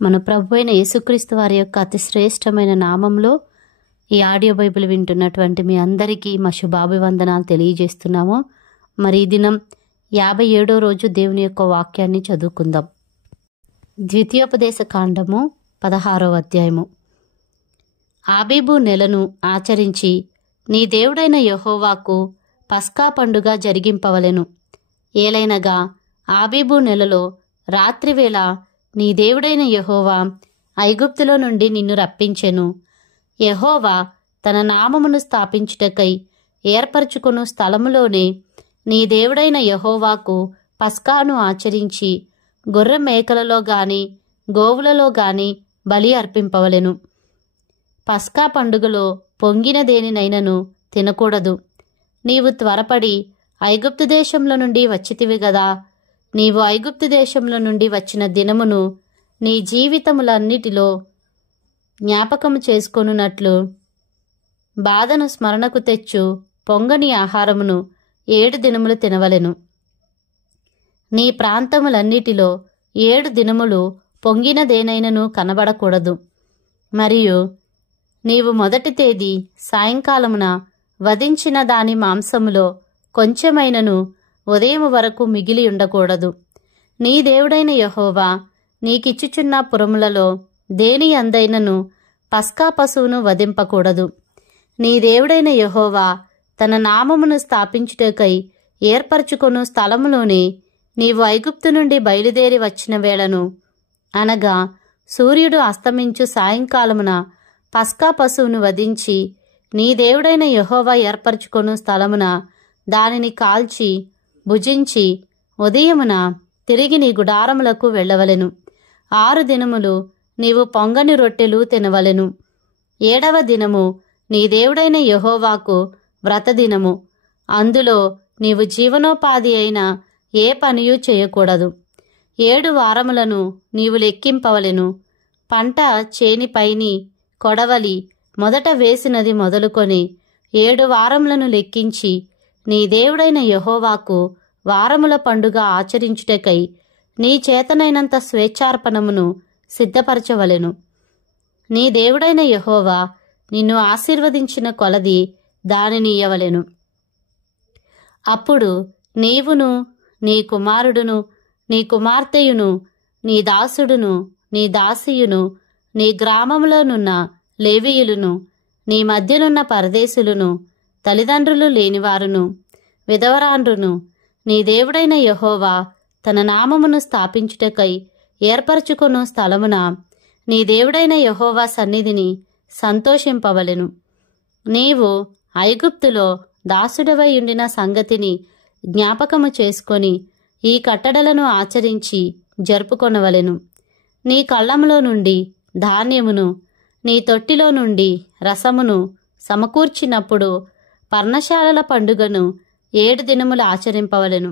మన ప్రభువైన యేసుక్రీస్తు వారి యొక్క అతి శ్రేష్టమైన నామంలో ఈ ఆడియో బైబిల్ వింటున్నటువంటి మీ అందరికీ మా శుభాభివందనాలు తెలియజేస్తున్నాము. మరి ఈ దినం 57వ రోజు దేవుని యొక్క వాక్యాన్ని చదువుకుందాం. ద్వితీయోపదేశ కాండము 16వ అధ్యాయము. ఆబీబు నెలను ఆచరించి నీ దేవుడైన యెహోవాకు పస్కా పండుగ జరిగింపవలెను. ఏలైనగా ఆబీబు నెలలో రాత్రివేళ నీ దేవుడైన యెహోవా ఐగుప్తులో నుండి నిన్ను రప్పించెను. యెహోవా తన నామమును స్థాపించుటకై ఏర్పరచుకొను స్థలములోనే నీ దేవుడైన యెహోవాకు పస్కాను ఆచరించి గొర్రె మేకలలో గాని గోవులలో గాని బలి అర్పింపవలెను. పస్కా పండుగలో పొంగిన దేనినైనను తినకూడదు. నీవు త్వరపడి ఐగుప్తు దేశంలో నుండి వచ్చితివి గదా. నీవు ఐగుప్తు దేశంలో నుండి వచ్చిన దినమును నీ జీవితములన్నిటిలో జ్ఞాపకము చేసుకొనున్నట్లు బాధను స్మరణకు తెచ్చు పొంగని ఆహారమును 7 దినములు తినవలెను. నీ ప్రాంతములన్నిటిలో 7 దినములు పొంగినదేనైనను కనబడకూడదు. మరియు నీవు మొదటి తేదీ సాయంకాలమున వధించిన దాని మాంసములో కొంచెమైనను ఉదయం వరకు మిగిలి ఉండకూడదు. నీ దేవుడైన యెహోవా నీకిచ్చుచున్న పురములలో దేని అందైనను పస్కా పశువును వధింపకూడదు. నీ దేవుడైన యెహోవా తన నామమును స్థాపించుటకై ఏర్పరచుకొను స్థలములోనే నీవు ఐగుప్తు నుండి బయలుదేరి వచ్చిన వేళను, అనగా సూర్యుడు అస్తమించు సాయంకాలమున పస్కా పశువును వధించి నీ దేవుడైన యెహోవా ఏర్పరచుకొను స్థలమున దానిని కాల్చి భుజించి ఉదయమున తిరిగి నీ గుడారములకు వెళ్ళవలెను. 6 దినములు నీవు పొంగని రొట్టెలు తినవలెను. 7వ దినము నీ దేవుడైన యెహోవాకు వ్రతదినము. అందులో నీవు జీవనోపాధి అయిన ఏ పనియూ చేయకూడదు. 7 వారములను నీవు లెక్కింపవలెను. పంట చేనిపైని కొడవలి మొదట వేసినది మొదలుకొని 7 వారములను లెక్కించి నీ దేవుడైన యెహోవాకు వారముల పండుగ ఆచరించుటకై నీ చేతనైనంత స్వేచ్ఛార్పణమును సిద్ధపరచవలెను. నీ దేవుడైన యెహోవా నిన్ను ఆశీర్వదించిన కొలది దానిని ఇయ్యవలెను. అప్పుడు నీవును నీ కుమారుడును నీ కుమార్తెయును నీ దాసుడును నీ దాసియును నీ గ్రామములోనున్న లేవీయులను నీ మధ్యనున్న పరదేశులను తల్లిదండ్రులు లేనివారును విధవరాండ్రును నీ దేవుడైన యెహోవా తన నామమును స్థాపించుటకై ఏర్పరచుకొను స్థలమున నీ దేవుడైన యెహోవా సన్నిధిని సంతోషింపవలెను. నీవు ఐగుప్తులో దాసుడవై ఉండిన సంగతిని జ్ఞాపకము చేసుకొని ఈ కట్టడలను ఆచరించి జరుపుకొనవలెను. నీ కళ్ళములో నుండి ధాన్యమును నీ తొట్టిలో నుండి రసమును సమకూర్చినప్పుడు పర్ణశాలల పండుగను 7 దినములు ఆచరింపవలెను.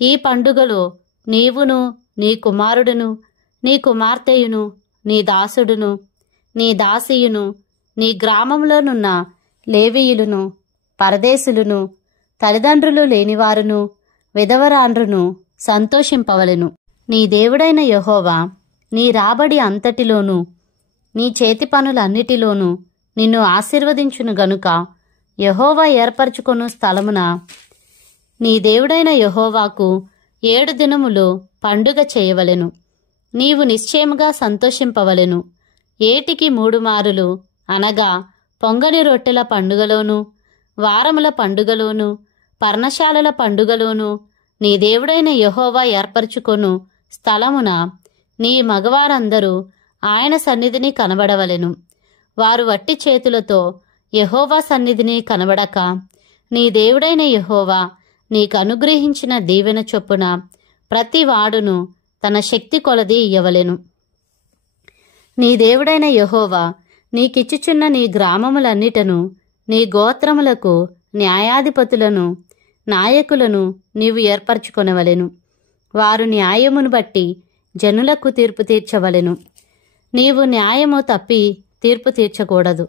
ఈ పండుగలో నీవును నీ కుమారుడును నీ కుమార్తెయును నీ దాసుడును నీ దాసియును నీ గ్రామంలోనున్న లేవీయులను పరదేశులను తల్లిదండ్రులు లేనివారును విధవరాండ్రును సంతోషింపవలెను. నీ దేవుడైన యెహోవా నీ రాబడి అంతటిలోనూ నీ చేతి పనులన్నిటిలోనూ నిన్ను ఆశీర్వదించును గనుక యెహోవా ఏర్పరచుకొను స్థలమున నీ దేవుడైన యెహోవాకు 7 దినములు పండుగ చేయవలెను. నీవు నిశ్చయముగా సంతోషింపవలెను. ఏటికి 3 మారులు, అనగా పొంగని రొట్టెల పండుగలోను వారముల పండుగలోను పర్ణశాలల పండుగలోను నీ దేవుడైన యెహోవా ఏర్పరచుకొను స్థలమున నీ మగవారందరూ ఆయన సన్నిధిని కనబడవలెను. వారు వట్టి చేతులతో యెహోవా సన్నిధిని కనబడక నీ దేవుడైన యెహోవా నీకనుగ్రహించిన దీవెన చొప్పున ప్రతి వాడును తన శక్తి కొలది ఇయ్యవలెను. నీ దేవుడైన యెహోవా నీకిచ్చుచున్న నీ గ్రామములన్నిటను నీ గోత్రములకు న్యాయాధిపతులను నాయకులను నీవు ఏర్పరచుకొనవలెను. వారు న్యాయమును బట్టి జనులకు తీర్పు తీర్చవలెను. నీవు న్యాయము తప్పి తీర్పు తీర్చకూడదు.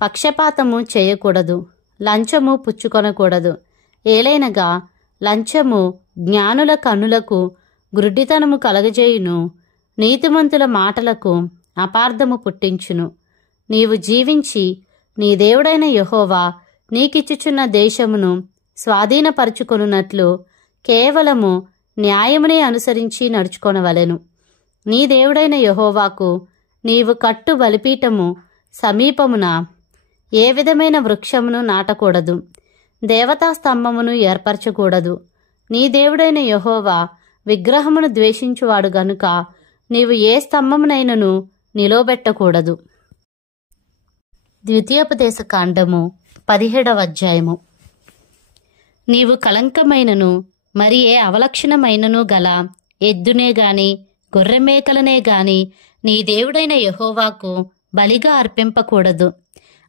పక్షపాతము చేయకూడదు. లంచము పుచ్చుకొనకూడదు. ఏలైనగా లంచము జ్ఞానుల కన్నులకు గ్రుడ్డితనము కలగజేయును. నీతిమంతుల మాటలకు అపార్థము పుట్టించును. నీవు జీవించి నీ దేవుడైన యెహోవా నీకిచ్చుచున్న దేశమును స్వాధీనపరుచుకొనున్నట్లు కేవలము న్యాయమునే అనుసరించి నడుచుకొనవలెను. నీ దేవుడైన యెహోవాకు నీవు కట్టు బలిపీఠము సమీపమున ఏ విధమైన వృక్షమును నాటకూడదు, దేవతా స్తంభమును ఏర్పరచకూడదు. నీ దేవుడైన యెహోవా విగ్రహమును ద్వేషించువాడు గనుక నీవు ఏ స్తంభమునైనను నిలవబెట్టకూడదు. ద్వితీయోపదేశ కాండము 17వ అధ్యాయము. నీవు కళంకమైనను మరి ఏ అవలక్షణమైనను గల ఎద్దునే గాని గొర్రెమేకలనే గాని నీ దేవుడైన యెహోవాకు బలిగా అర్పింపకూడదు.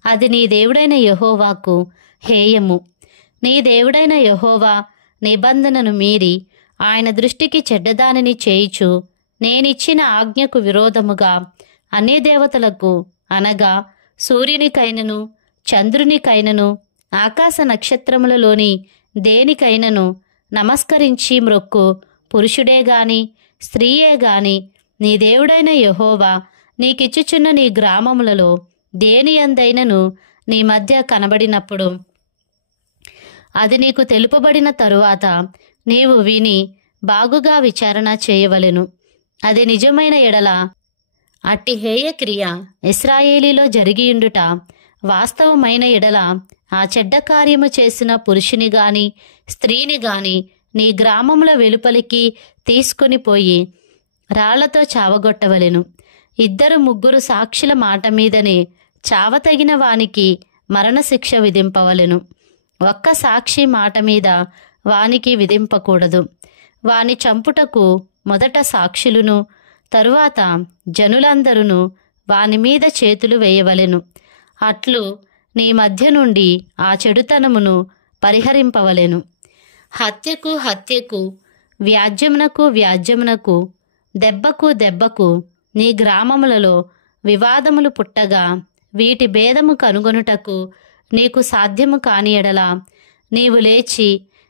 అది నీ దేవుడైన యెహోవాకు హేయము. నీ దేవుడైన యెహోవా నిబంధనను మీరి ఆయన దృష్టికి చెడ్డదానిని చేయుచు నేనిచ్చిన ఆజ్ఞకు విరోధముగా అన్ని దేవతలకు అనగా సూర్యునికైనను చంద్రునికైనను ఆకాశ నక్షత్రములలోని దేనికైనను నమస్కరించి మ్రొక్కు పురుషుడే గాని స్త్రీయే గాని నీ దేవుడైన యెహోవా నీకిచ్చుచున్న నీ గ్రామములలో దేని యందైనను నీ మధ్య కనబడినప్పుడు అది నీకు తెలుపబడిన తరువాత నీవు విని బాగుగా విచారణ చేయవలెను. అది నిజమైన ఎడల అట్టి హేయ క్రియ ఇశ్రాయేలీలో జరిగియుండుట వాస్తవమైన ఎడల ఆ చెడ్డ కార్యము చేసిన పురుషుని గాని స్త్రీని గాని నీ గ్రామముల వెలుపలికి తీసుకొని పోయి రాళ్లతో చావగొట్టవలెను. 2-3 సాక్షుల మాట మీదనే చావతగిన వానికి మరణశిక్ష విధింపవలెను. ఒక్క సాక్షి మాట మీద వానికి విధింపకూడదు. వాని చంపుటకు మొదట సాక్షులును తరువాత జనులందరూ వాని మీద చేతులు వేయవలెను. అట్లు నీ మధ్య నుండి ఆ చెడుతనమును పరిహరింపవలెను. హత్యకు హత్యకు, వ్యాజ్యమునకు వ్యాజ్యమునకు, దెబ్బకు దెబ్బకు నీ గ్రామములలో వివాదములు పుట్టగా వీటి భేదము కనుగొనుటకు నీకు సాధ్యము కాని ఎడల నీవు లేచి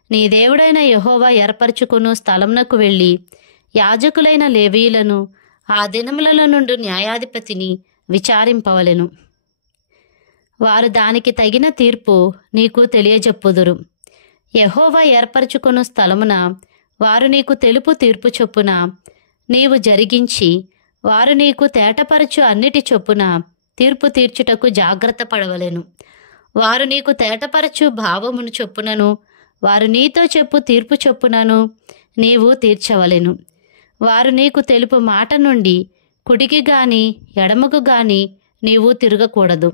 నీ దేవుడైన యెహోవా ఏర్పరచుకును స్థలమునకు వెళ్ళి యాజకులైన లేవీయులను ఆ దినములలో నుండి న్యాయాధిపతిని విచారింపవలెను. వారు దానికి తగిన తీర్పు నీకు తెలియజెప్పుదురు. యెహోవా ఏర్పరచుకును స్థలమున వారు నీకు తెలుపు తీర్పు చొప్పున నీవు జరిగించి వారు నీకు తేటపరచు అన్నిటి చొప్పున తీర్పు తీర్చుటకు జాగ్రత్త పడవలెను. వారు నీకు తేటపరచు భావమును చొప్పునను వారు నీతో చెప్పు తీర్పు చొప్పునను నీవు తీర్చవలెను. వారు నీకు తెలుపు మాట నుండి కుడికి గాని ఎడమకు గాని నీవు తిరగకూడదు.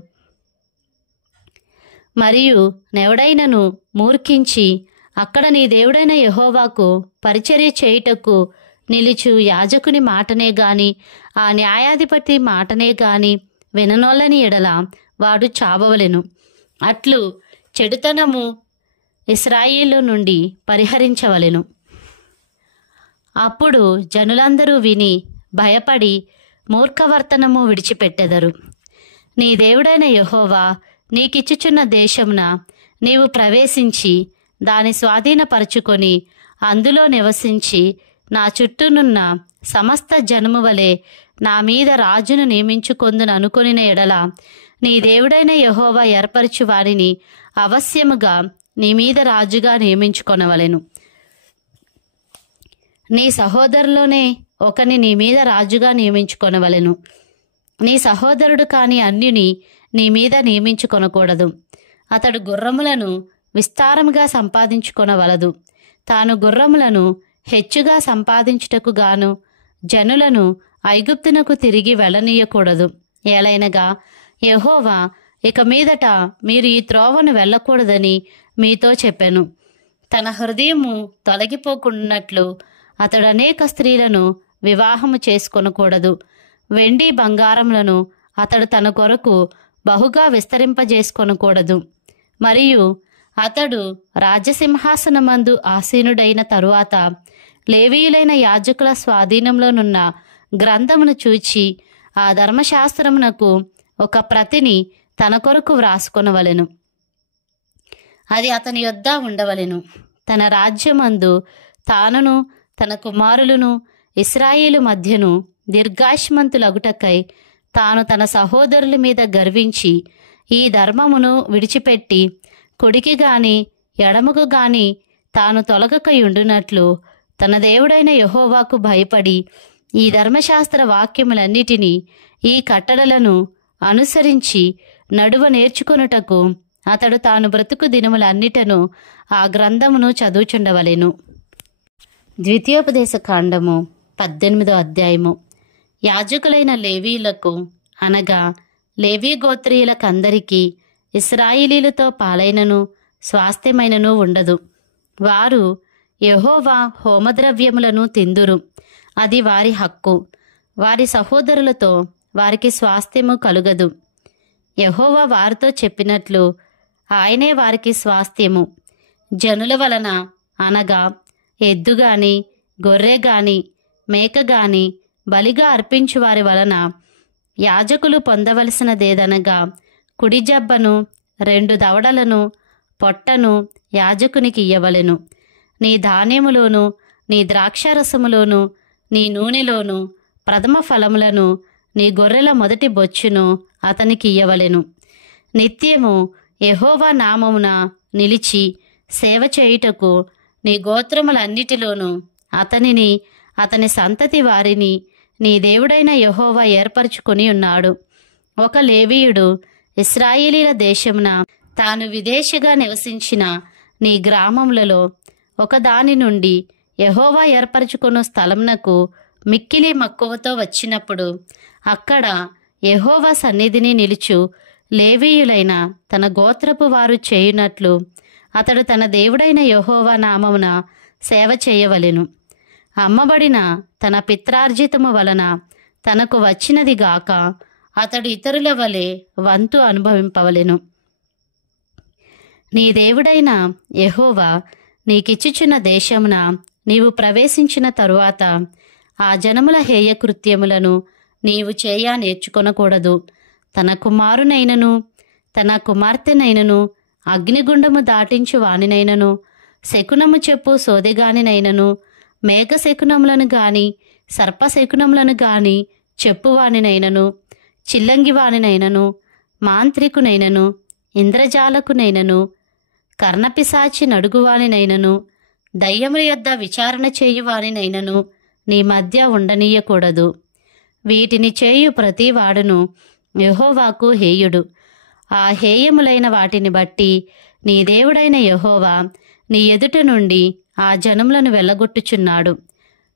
మరియు నెవడైనను మూర్ఖించి అక్కడ నీ దేవుడైన యెహోవాకు పరిచర్య చేయుటకు నిలుచు యాజకుని మాటనే గాని ఆ న్యాయాధిపతి మాటనే గాని విననొల్లని ఎడల వాడు చావవలెను. అట్లు చెడుతనము ఇశ్రాయేలు నుండి పరిహరించవలెను. అప్పుడు జనులందరూ విని భయపడి మూర్ఖవర్తనము విడిచిపెట్టెదరు. నీ దేవుడైన యెహోవా నీకిచ్చుచున్న దేశమున నీవు ప్రవేశించి దాని స్వాధీనపరచుకొని అందులో నివసించి నా చుట్టూనున్న సమస్త జనము వలె నా మీద రాజును నియమించుకొందును అనుకొనిన ఎడల నీ దేవుడైన యెహోవా ఏర్పరచు వారిని అవశ్యముగా నీ మీద రాజుగా నియమించుకొనవలెను. నీ సహోదరులోనే ఒకని నీ మీద రాజుగా నియమించుకొనవలెను. నీ సహోదరుడు కాని అన్యుని నీ మీద నియమించుకొనకూడదు. అతడు గుర్రములను విస్తారముగా సంపాదించుకొనవలదు. తాను గుర్రములను హెచ్చుగా సంపాదించుటకు గాను జనులను ఐగుప్తునకు తిరిగి వెళ్ళనీయకూడదు. ఏలైనగా యెహోవా ఇక మీదట మీరు ఈ త్రోవను వెళ్ళకూడదని మీతో చెప్పెను. తన హృదయము తొలగిపోకున్నట్లు అతడు అనేక స్త్రీలను వివాహము చేసుకొనకూడదు. వెండి బంగారములను అతడు తన కొరకు బహుగా విస్తరింపజేసుకొనకూడదు. మరియు అతడు రాజసింహాసనమందు ఆసీనుడైన తరువాత లేవీయులైన యాజకుల స్వాధీనంలోనున్న గ్రంథమును చూచి ఆ ధర్మశాస్త్రమునకు ఒక ప్రతిని తన కొరకు వ్రాసుకొనవలెను. అది అతని యొద్ద ఉండవలెను. తన రాజ్యమందు తానును తన కుమారులను ఇశ్రాయేలు మధ్యను దీర్ఘాయుష్మంతులగుటకై తాను తన సహోదరుల మీద గర్వించి ఈ ధర్మమును విడిచిపెట్టి కుడికి గాని ఎడమకు గాని తాను తొలగకయుండునట్లు తన దేవుడైన యెహోవాకు భయపడి ఈ ధర్మశాస్త్ర వాక్యములన్నిటినీ ఈ కట్టడలను అనుసరించి నడువ నేర్చుకొనుటకు అతడు తాను బ్రతుకు దినములన్నిటను ఆ గ్రంథమును చదువుచుండవలెను. ద్వితీయోపదేశ కాండము 18వ అధ్యాయము. యాజకులైన లేవీయులకు అనగా లేవీ గోత్రీయులకందరికీ ఇశ్రాయేలీలతో పాలైనను స్వాస్థ్యమైనను ఉండదు. వారు యెహోవా హోమద్రవ్యములను తిందురు, అది వారి హక్కు. వారి సహోదరులతో వారికి స్వాస్థ్యము కలుగదు. యెహోవా వారితో చెప్పినట్లు ఆయనే వారికి స్వాస్థ్యము. జనుల వలన అనగా ఎద్దుగాని గొర్రెగాని మేకగాని బలిగా అర్పించు వారి వలన యాజకులు పొందవలసినదేదనగా కుడి జబ్బను 2 దవడలను పొట్టను యాజకునికి ఇయ్యవలెను. నీ ధాన్యములోను నీ ద్రాక్షారసములోను నీ నూనెలోను ప్రథమ ఫలములను నీ గొర్రెల మొదటి బొచ్చును అతనికి ఇయ్యవలెను. నిత్యము యెహోవా నామమున నిలిచి సేవ చేయుటకు నీ గోత్రములన్నిటిలోనూ అతనిని అతని సంతతి వారిని నీ దేవుడైన యెహోవా ఏర్పరచుకొని ఉన్నాడు. ఒక లేవీయుడు ఇశ్రాయేలీల దేశమున తాను విదేశిగా నివసించిన నీ గ్రామములలో ఒకదాని నుండి యెహోవా ఏర్పరచుకొను స్థలమునకు మిక్కిలి మక్కువతో వచ్చినప్పుడు అక్కడ యెహోవా సన్నిధిని నిలుచు లేవీయులైన తన గోత్రపు వారు చేయునట్లు అతడు తన దేవుడైన యెహోవా నామమున సేవ చేయవలెను. అమ్మబడిన తన పిత్రార్జితము వలన తనకు వచ్చినది గాక అతడు ఇతరుల వలె వంతు అనుభవింపవలెను. నీ దేవుడైన యెహోవా నీకిచ్చుచున్న దేశమున నీవు ప్రవేశించిన తరువాత ఆ జనముల హేయకృత్యములను నీవు చేయ నేర్చుకొనకూడదు. తన కుమారునైనను తన కుమార్తెనైనను అగ్నిగుండము దాటించు వానినైనను శకునము చెప్పు సోదెగానినైనను మేఘశకునములను గాని సర్పశకునములను గాని చెప్పువానినైనను చిల్లంగివానినైనను మాంత్రికునైనను ఇంద్రజాలకునైనను కర్ణపిశాచి నడుగువానినైనను దయ్యముల యొద్ద విచారణ చేయువానినైనను నీ మధ్య ఉండనీయకూడదు. వీటిని చేయు ప్రతివాడును యెహోవాకు హేయుడు. ఆ హేయములైన వాటిని బట్టి నీ దేవుడైన యెహోవా నీ ఎదుట నుండి ఆ జనములను వెళ్ళగొట్టుచున్నాడు.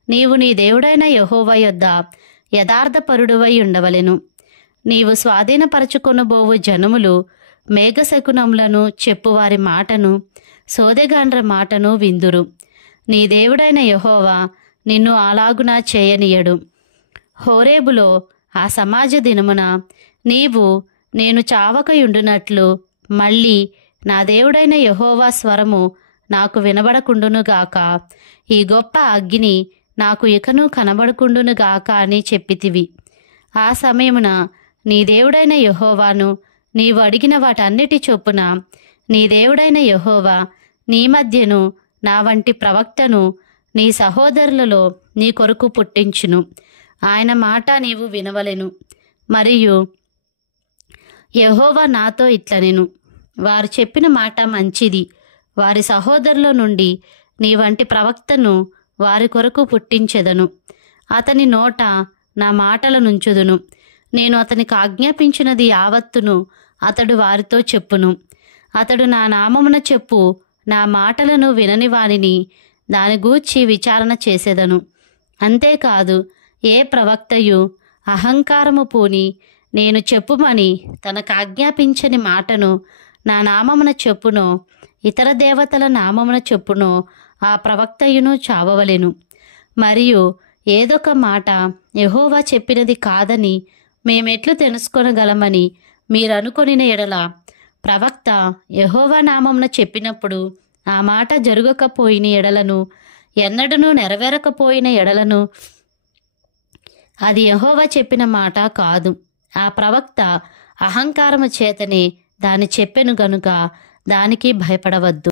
నీవు నీ దేవుడైన యెహోవా యొద్ద యథార్థపరుడువై ఉండవలెను. నీవు స్వాధీనపరచుకొనబోవు జనములు మేఘశకునములను చెప్పువారి మాటను సోదెగాండ్ర మాటను విందురు. నీ దేవుడైన యెహోవా నిన్ను అలాగున చేయనీయడు. హోరేబులో ఆ సమాజ దినమున నీవు నేను చావకయుండునట్లు మళ్ళీ నా దేవుడైన యెహోవా స్వరము నాకు వినబడకుండునుగాక, ఈ గొప్ప అగ్ని నాకు ఇకను కనబడకుండునుగాక అని చెప్పితివి. ఆ సమయమున నీ దేవుడైన యెహోవాను నీవు అడిగిన వాటన్నిటి చొప్పున నీ దేవుడైన యెహోవా నీ మధ్యను నా వంటి ప్రవక్తను నీ సహోదరులలో నీ కొరకు పుట్టించును. ఆయన మాట నీవు వినవలెను. మరియు యెహోవా నాతో ఇట్లనెను, వారు చెప్పిన మాట మంచిది. వారి సహోదరుల నుండి నీ వంటి ప్రవక్తను వారి కొరకు పుట్టించెదను. అతని నోట నా మాటలనుంచుదును. నేను అతనికి ఆజ్ఞాపించినది యావత్తును అతడు వారితో చెప్పును. అతడు నా నామమున చెప్పు నా మాటలను వినని వానిని దాని గూర్చి విచారణ చేసేదను. అంతేకాదు ఏ ప్రవక్తయు అహంకారము పూని నేను చెప్పుమని తనకు ఆజ్ఞాపించని మాటను నా నామమున చెప్పునో ఇతర దేవతల నామమున చెప్పునో ఆ ప్రవక్తయును చావవలెను. మరియు ఏదొక మాట యెహోవా చెప్పినది కాదని మేమెట్లు తెలుసుకొనగలమని మీరనుకొనిన ఎడల ప్రవక్త యెహోవా నామమున చెప్పినప్పుడు ఆ మాట జరగకపోయిన ఎడలను ఎన్నడూ నెరవేరకపోయిన ఎడలను అది యెహోవా చెప్పిన మాట కాదు. ఆ ప్రవక్త అహంకారము చేతనే దాన్ని చెప్పెను గనుక దానికి భయపడవద్దు.